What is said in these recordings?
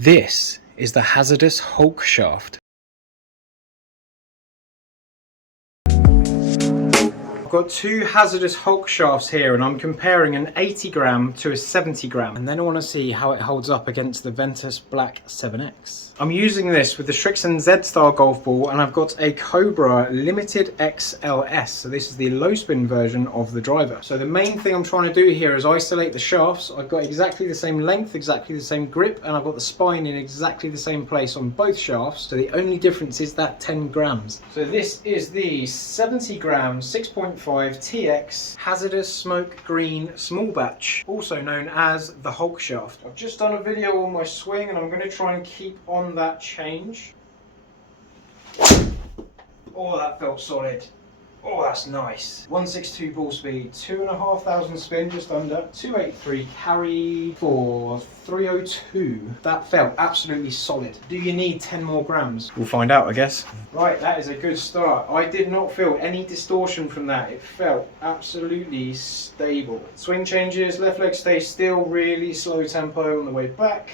This is the HZRDUS Hulk shaft. I've got two HZRDUS Hulk shafts here and I'm comparing an 80 gram to a 70 gram. And then I want to see how it holds up against the Ventus Black 7X. I'm using this with the Strixon Z-Star golf ball and I've got a Cobra Limited XLS. So this is the low spin version of the driver. So the main thing I'm trying to do here is isolate the shafts. I've got exactly the same length, exactly the same grip, and I've got the spine in exactly the same place on both shafts. So the only difference is that 10 grams. So this is the 70 gram 6.5 TX HZRDUS Smoke Green Small Batch, also known as the Hulk shaft. I've just done a video on my swing and I'm going to try and keep on that change. Oh, that felt solid. Oh, that's nice. 162 ball speed, 2,500 spin, just under, 283 carry for 302. That felt absolutely solid. Do you need 10 more grams? We'll find out, I guess. Right, that is a good start. I did not feel any distortion from that. It felt absolutely stable. Swing changes, left leg stays still, really slow tempo on the way back.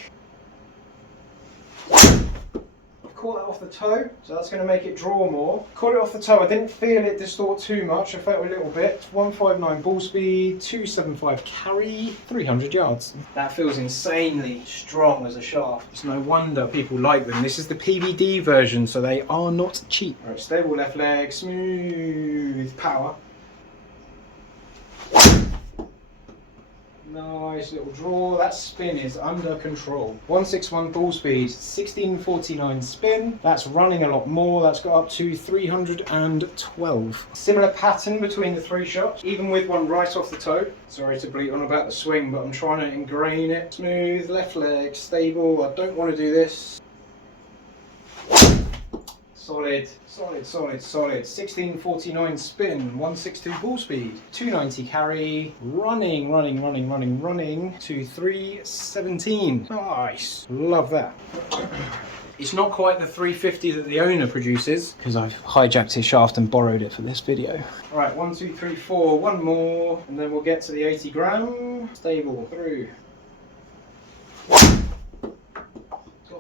Caught that off the toe, so that's going to make it draw more. Caught it off the toe, I didn't feel it distort too much, I felt a little bit. 159 ball speed, 275 carry, 300 yards. That feels insanely strong as a shaft. It's no wonder people like them. This is the PVD version, so they are not cheap. Right, stable left leg, smooth power. Nice little draw. That spin is under control. 161 ball speed, 1649 spin. That's running a lot more. That's got up to 312. Similar pattern between the three shots, even with one right off the toe. Sorry to bleat on about the swing, but I'm trying to ingrain it. Smooth, left leg, stable. I don't want to do this. Solid, solid, solid, solid. 1649 spin, 162 ball speed, 290 carry, running to 317. Nice, love that. It's not quite the 350 that the owner produces, because I've hijacked his shaft and borrowed it for this video. All right, 1, 2, 3, 4, one more, and then we'll get to the 80 gram. Stable, through.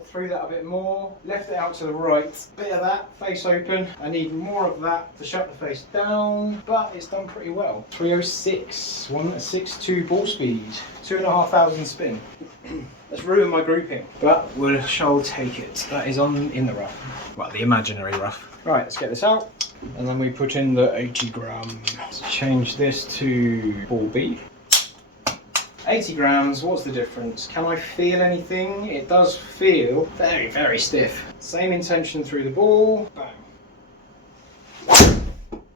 Through that a bit more, left it out to the right, bit of that, face open. I need more of that to shut the face down, but it's done pretty well. 306, 162 ball speed, 2,500 spin. Let's ruin my grouping, but we shall take it. That is on in the rough, well, the imaginary rough. Right, let's get this out, and then we put in the 80 gram. Let's change this to ball B. 80 grams, what's the difference? Can I feel anything? It does feel very, very stiff. Same intention through the ball, bang.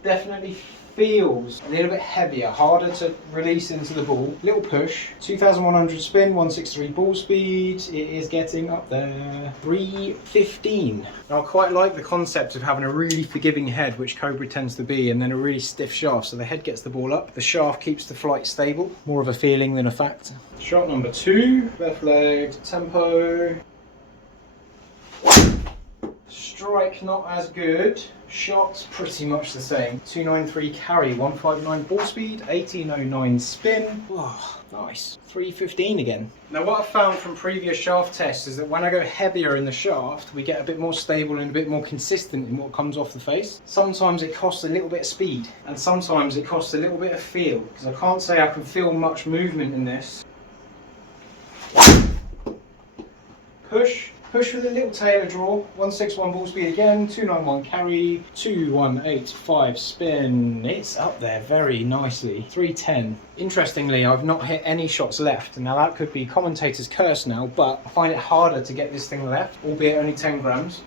Definitely feels a little bit heavier, harder to release into the ball. Little push, 2,100 spin, 163 ball speed. It is getting up there. 315. Now I quite like the concept of having a really forgiving head, which Cobra tends to be, and then a really stiff shaft. So the head gets the ball up, the shaft keeps the flight stable. More of a feeling than a fact. Shot number 2, left leg, tempo. Strike not as good, shot pretty much the same. 293 carry, 159 ball speed, 1809 spin. Oh, nice. 315 again. Now what I've found from previous shaft tests is that when I go heavier in the shaft, we get a bit more stable and a bit more consistent in what comes off the face. Sometimes it costs a little bit of speed, and sometimes it costs a little bit of feel, because I can't say I can feel much movement in this. Push. Push with a little tailor draw, 161 ball speed again, 291 carry, 2185 spin. It's up there very nicely, 310. Interestingly, I've not hit any shots left. Now that could be commentator's curse now, but I find it harder to get this thing left, albeit only 10 grams.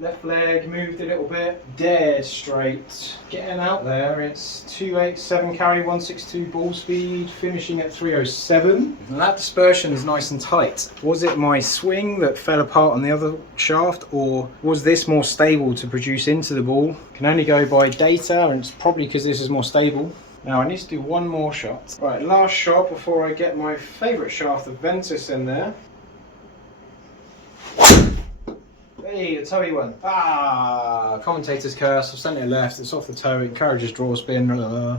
Left leg moved a little bit, dead straight. Getting out there, it's 287 carry, 162 ball speed, finishing at 307. Now that dispersion is nice and tight. Was it my swing that fell apart on the other shaft, or was this more stable to produce into the ball? Can only go by data, and it's probably because this is more stable. Now I need to do one more shot. Right, last shot before I get my favourite shaft, the Ventus, in there. Hey, a toey one. Ah, commentator's curse. I've sent it left. It's off the toe. It encourages draw spin.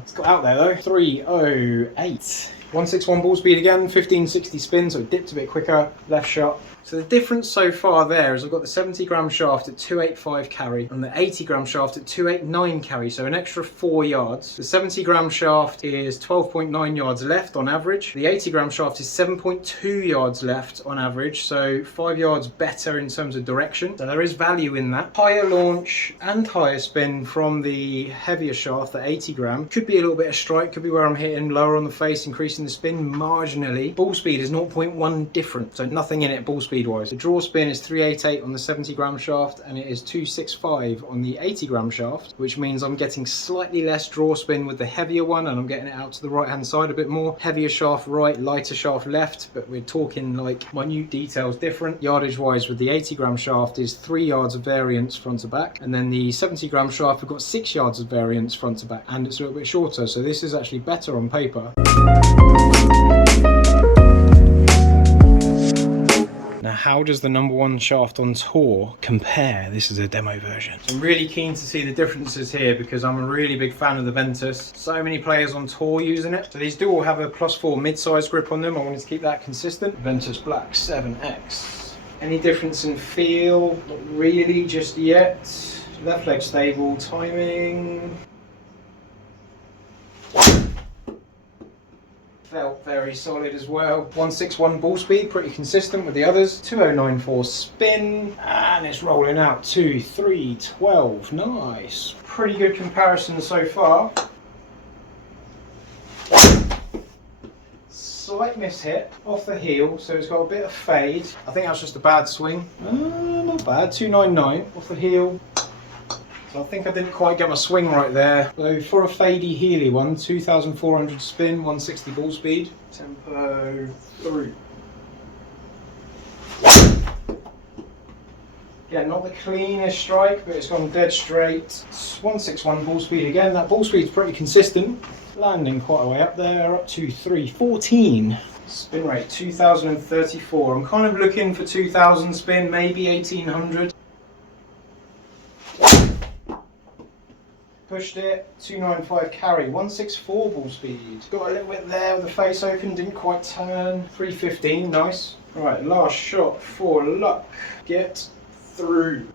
It's got out there though. 308. 161 ball speed again, 1560 spin, so it dipped a bit quicker, left shot. So the difference so far there is I've got the 70 gram shaft at 285 carry and the 80 gram shaft at 289 carry, so an extra 4 yards. The 70 gram shaft is 12.9 yards left on average. The 80 gram shaft is 7.2 yards left on average, so 5 yards better in terms of direction. So there is value in that. Higher launch and higher spin from the heavier shaft, the 80 gram. Could be a little bit of strike, could be where I'm hitting lower on the face, increasing the spin marginally. Ball speed is 0.1 different, so nothing in it ball speed wise. The draw spin is 388 on the 70 gram shaft and it is 265 on the 80 gram shaft, which means I'm getting slightly less draw spin with the heavier one and I'm getting it out to the right hand side a bit more. Heavier shaft right, lighter shaft left, but we're talking like minute details different. Yardage wise with the 80 gram shaft is 3 yards of variance front to back, and then the 70 gram shaft we've got 6 yards of variance front to back, and it's a little bit shorter, so this is actually better on paper. Now, how does the #1 shaft on tour compare? This is a demo version. So I'm really keen to see the differences here because I'm a really big fan of the Ventus. So many players on tour using it. So these do all have a +4 mid-size grip on them. I wanted to keep that consistent. Ventus Black 7X. Any difference in feel? Not really just yet. Left leg stable, timing. Felt very solid as well. 161 ball speed, pretty consistent with the others. 2094 spin, and it's rolling out 2, 3, 12. Nice. Pretty good comparison so far. Slight mishit off the heel, so it's got a bit of fade. I think that's just a bad swing. Not bad. 299 off the heel. So I think I didn't quite get my swing right there. So for a fadey heely one, 2400 spin, 160 ball speed. Tempo 3. Yeah, not the cleanest strike, but it's gone dead straight. It's 161 ball speed again. That ball speed's pretty consistent. Landing quite a way up there, up to 314. Spin rate 2034. I'm kind of looking for 2000 spin, maybe 1800. Pushed it, 295 carry, 164 ball speed. Got a little bit there with the face open, didn't quite turn. 315, nice. Right, last shot for luck. Get through.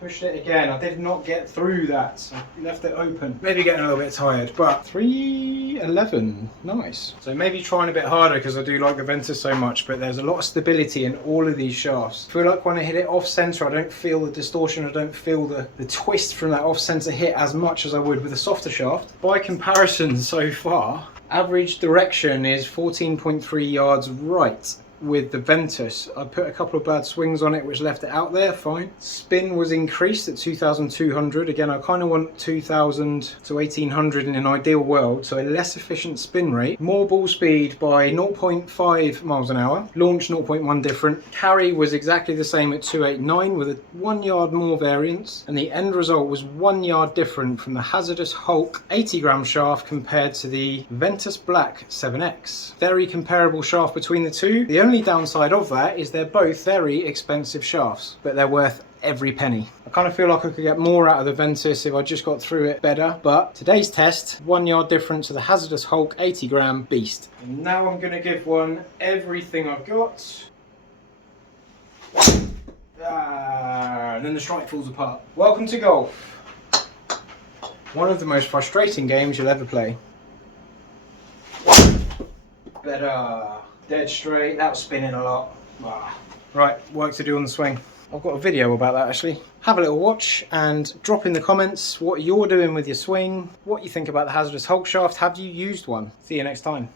Pushed it again. I did not get through that, so left it open. Maybe getting a little bit tired, but 311, nice. So maybe trying a bit harder because I do like the Ventus so much, but there's a lot of stability in all of these shafts. I feel like when I hit it off center, I don't feel the distortion, I don't feel the twist from that off center hit as much as I would with a softer shaft. By comparison so far, average direction is 14.3 yards right. With the Ventus, I put a couple of bad swings on it which left it out there, fine. Spin was increased at 2200. Again, I kind of want 2000 to 1800 in an ideal world, so a less efficient spin rate. More ball speed by 0.5 miles an hour. Launch 0.1 different. Carry was exactly the same at 289 with a 1 yard more variance, and the end result was 1 yard different from the HZRDUS Hulk 80 gram shaft compared to the Ventus Black 7X. Very comparable shaft between the two. The only downside of that is they're both very expensive shafts, but they're worth every penny. I kind of feel like I could get more out of the Ventus if I just got through it better, but today's test, 1 yard difference to the HZRDUS Hulk 80 gram beast. And now I'm going to give one everything I've got. And then the strike falls apart. Welcome to golf. One of the most frustrating games you'll ever play. Better. Dead straight, that was spinning a lot. Right, work to do on the swing. I've got a video about that actually. Have a little watch and drop in the comments what you're doing with your swing, what you think about the HZRDUS Hulk shaft. Have you used one? See you next time.